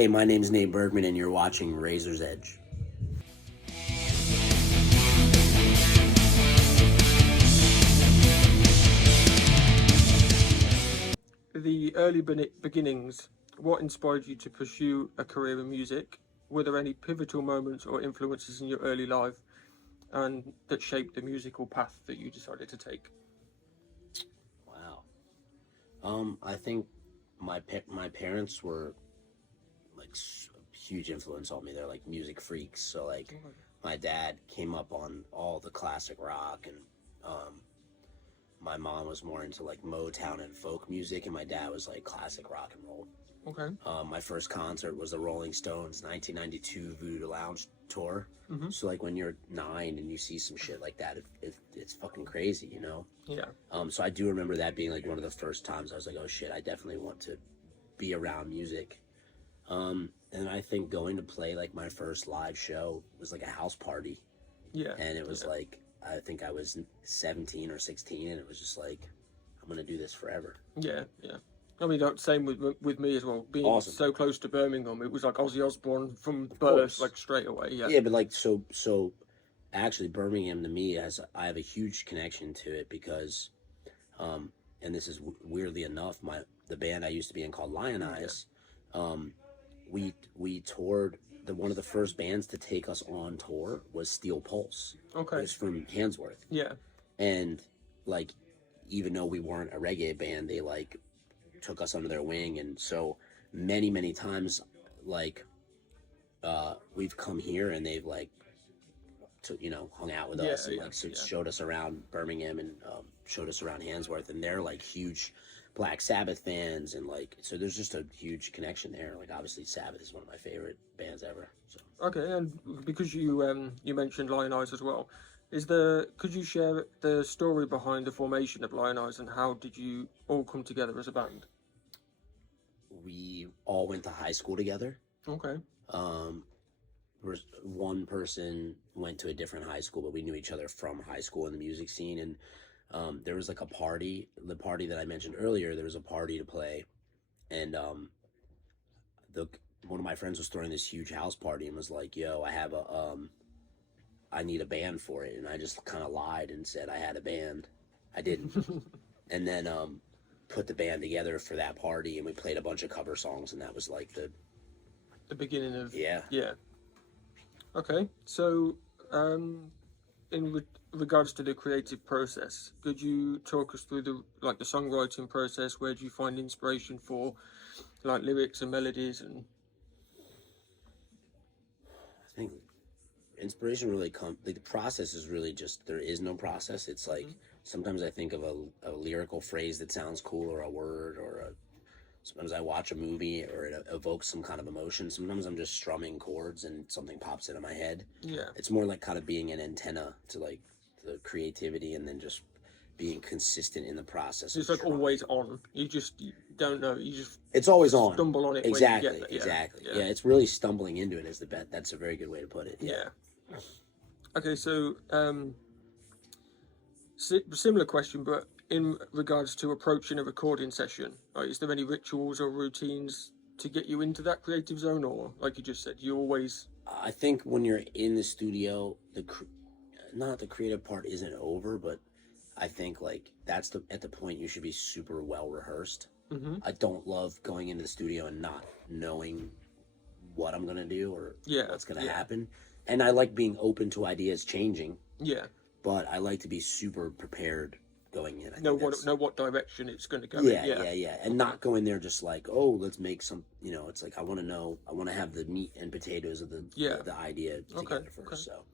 Hey, my name's Nate Bergman, and you're watching Razor's Edge. The early beginnings, what inspired you to pursue a career in music? Were there any pivotal moments or influences in your early life and that shaped the musical path that you decided to take? Wow. I think my parents were like a huge influence on me. They're like music freaks. So like, my dad came up on all the classic rock, and my mom was more into like Motown and folk music, and my dad was like classic rock and roll. Okay. My first concert was the Rolling Stones 1992 Voodoo Lounge tour. Mm-hmm. So like when you're 9 and you see some shit like that, it's fucking crazy, you know? Yeah. So I do remember that being like one of the first times I was like, oh shit, I definitely want to be around music. And I think going to play like my first live show was like a house party. Yeah. And it was like, I think I was 17 or 16, and it was just like, I'm gonna do this forever. Yeah, yeah. I mean, same with me as well. Being Awesome. so close to Birmingham, it was like Ozzy Osbourne from birth, like straight away. Yeah. Yeah, but like so, actually, Birmingham to me I have a huge connection to it because, and this is weirdly enough, the band I used to be in called Lionize, we toured. One of the first bands to take us on tour was Steel Pulse. Okay. It was from Handsworth. Yeah. And like, even though we weren't a reggae band, they like took us under their wing, and so many times, like, we've come here and they've like, hung out with us and showed us around Birmingham and showed us around Handsworth, and they're like huge Black Sabbath fans, and like, so there's just a huge connection there. Like, obviously Sabbath is one of my favorite bands ever. So. Okay, and because you mentioned Lionize as well, could you share the story behind the formation of Lionize and how did you all come together as a band? We all went to high school together. Okay. One person went to a different high school, but we knew each other from high school in the music scene, and there was like a party, the party that I mentioned earlier, there was a party to play, and one of my friends was throwing this huge house party and was like, yo, I need a band for it, and I just kind of lied and said I had a band. I didn't. And then put the band together for that party, and we played a bunch of cover songs, and that was like the beginning of... Yeah. Okay, so in regards to the creative process, could you talk us through the songwriting process? Where do you find inspiration for like lyrics and melodies? And I think inspiration really comes, like, the process is really just, there is no process. It's like, sometimes I think of a lyrical phrase that sounds cool, or a word, or sometimes I watch a movie or it evokes some kind of emotion. Sometimes I'm just strumming chords and something pops into my head. Yeah. It's more like kind of being an antenna to like the creativity, and then just being consistent in the process. It's like always on. You don't know. You just... It's always on. Stumble on it. Exactly. When you get there. Exactly. Yeah, it's really stumbling into it is the bet. That's a very good way to put it. Yeah. Okay, so similar question, but in regards to approaching a recording session, is there any rituals or routines to get you into that creative zone, or like you just said, you always... I think when you're in the studio, not the creative part isn't over, but I think like that's at the point you should be super well rehearsed. Mm-hmm. I don't love going into the studio and not knowing what I'm gonna do or what's gonna happen, and I like being open to ideas changing. Yeah. But I like to be super prepared going in. Know what direction it's going to go. Yeah. And not go in there just like, oh, let's make some, it's like, I want to have the meat and potatoes of the idea together first. Okay. So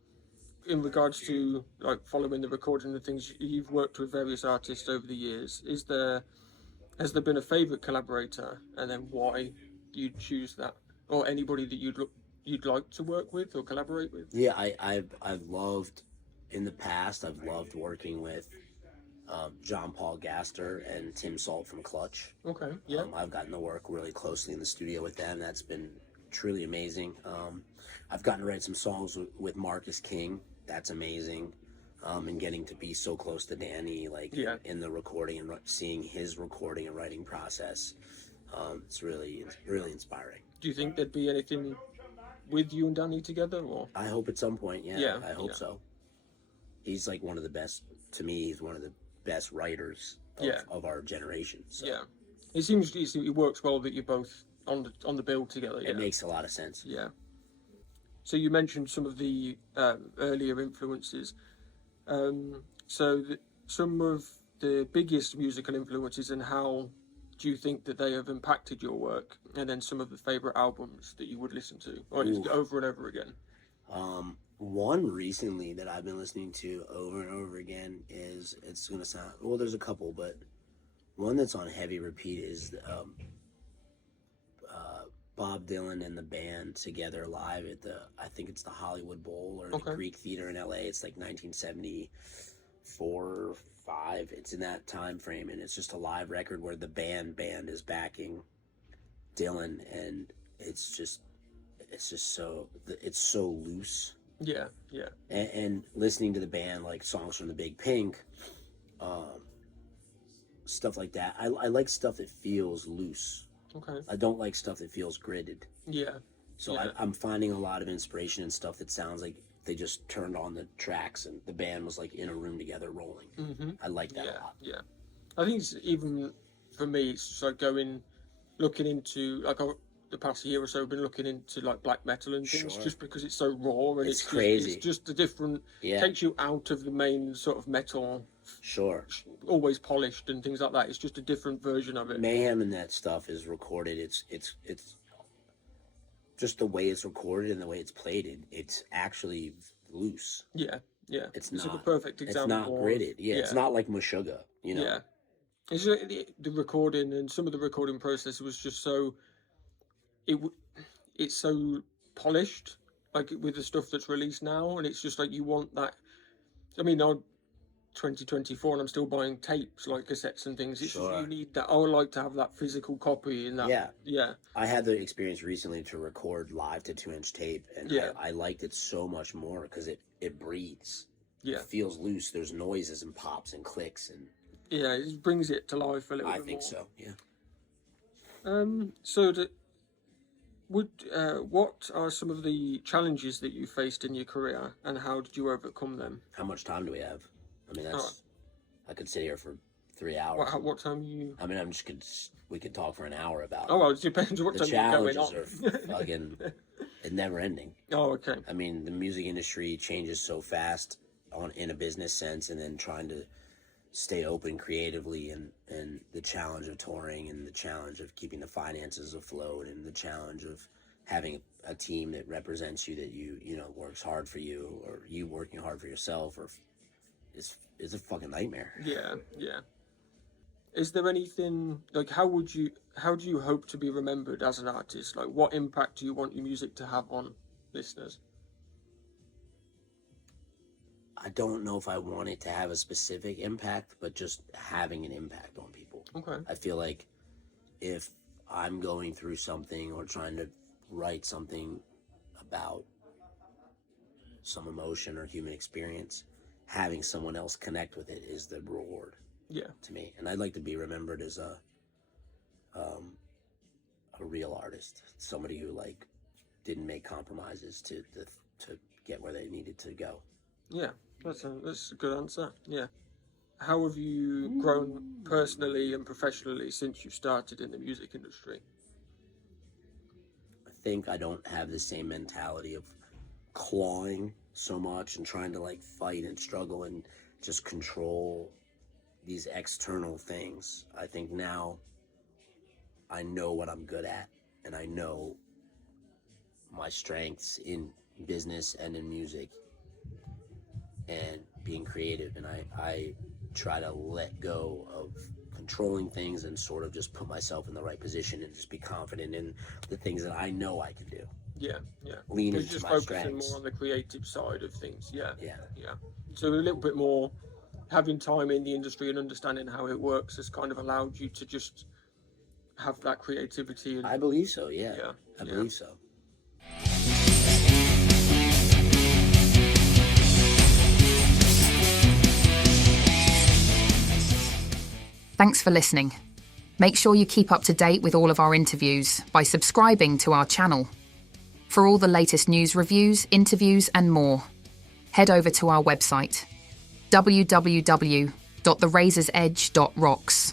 in regards to like following the recording of things, you've worked with various artists over the years. Has there been a favorite collaborator, and then why you'd choose that, or anybody that you'd like to work with or collaborate with? Yeah, I've loved, in the past, I've loved working with John Paul Gaster and Tim Salt from Clutch. Okay, yeah. I've gotten to work really closely in the studio with them. That's been truly amazing. I've gotten to write some songs with Marcus King. That's amazing. And getting to be so close to Danny, in the recording and seeing his recording and writing process. It's really inspiring. Do you think there'd be anything with you and Danny together, or? I hope at some point, yeah. Yeah, I hope yeah. so. He's like one of the best, to me, he's one of the best writers Yeah. of our generation. So Yeah. It seems it works well that you're both on the bill together. Yeah. it makes a lot of sense. Yeah. So you mentioned some of the earlier influences. Some of the biggest musical influences, and how do you think that they have impacted your work? And then some of the favorite albums that you would listen to, or just over and over again. One recently that I've been listening to over and over again is, it's gonna sound, well, there's a couple, but one that's on heavy repeat is Bob Dylan and the band together live at I think it's the Hollywood Bowl or the Greek Theater in LA. It's like 1974 or 5. It's in that time frame, and it's just a live record where the band is backing Dylan, and it's so loose. Yeah, yeah. And listening to the band, like songs from the Big Pink, stuff like that. I like stuff that feels loose. Okay. I don't like stuff that feels gridded. Yeah. So yeah. I'm finding a lot of inspiration in stuff that sounds like they just turned on the tracks and the band was like in a room together rolling. Mm-hmm. I like that a lot. Yeah. I think it's, even for me, it's just like looking into, like, the past year or so, I've been looking into like black metal and things, just because it's so raw and it's crazy. It's just a different, takes you out of the main sort of metal. Sure. Always polished and things like that. It's just a different version of it. Mayhem and that stuff is recorded. It's just the way it's recorded and the way it's played. It's actually loose. Yeah. It's not, like a perfect example. It's not gridded. Yeah. It's not like Meshuggah, you know. Yeah. It's the recording, and some of the recording process was just so. It's so polished, like with the stuff that's released now, and it's just like you want that. I mean, I'm 2024 and I'm still buying tapes, like cassettes and things. It's just, you need that. I would like to have that physical copy in that. Yeah. I had the experience recently to record live to 2-inch tape, and I liked it so much more because it breathes. Yeah. It feels loose. There's noises and pops and clicks and. Yeah, it brings it to life a little bit more. I think so. Yeah. What are some of the challenges that you faced in your career, and how did you overcome them? How much time do we have? I mean, I could sit here for 3 hours. What time you? I mean, we could talk for an hour about. Oh, well, it depends what time you're going on. The challenges are fucking, it's never ending. Oh, okay. I mean, the music industry changes so fast in a business sense, and then trying to stay open creatively, and the challenge of touring, and the challenge of keeping the finances afloat, and the challenge of having a team that represents you, that you know works hard for you, or you working hard for yourself, or is a fucking nightmare. Yeah. Is there anything, like, how do you hope to be remembered as an artist? Like, what impact do you want your music to have on listeners? I don't know if I want it to have a specific impact, but just having an impact on people. Okay. I feel like if I'm going through something or trying to write something about some emotion or human experience, having someone else connect with it is the reward. Yeah. To me. And I'd like to be remembered as a real artist, somebody who like didn't make compromises to get where they needed to go. Yeah, that's a good answer. Yeah. How have you grown personally and professionally since you started in the music industry? I think I don't have the same mentality of clawing so much and trying to like fight and struggle and just control these external things. I think now I know what I'm good at, and I know my strengths in business and in music and being creative, and I try to let go of controlling things and sort of just put myself in the right position and just be confident in the things that I know I can do. Yeah. Lean into just my focusing strengths. more on the creative side of things. Yeah. Yeah. So a little bit more having time in the industry and understanding how it works has kind of allowed you to just have that creativity. I believe so. Yeah. I believe so. Thanks for listening. Make sure you keep up to date with all of our interviews by subscribing to our channel. For all the latest news, reviews, interviews, and more, head over to our website, www.therazorsedge.rocks.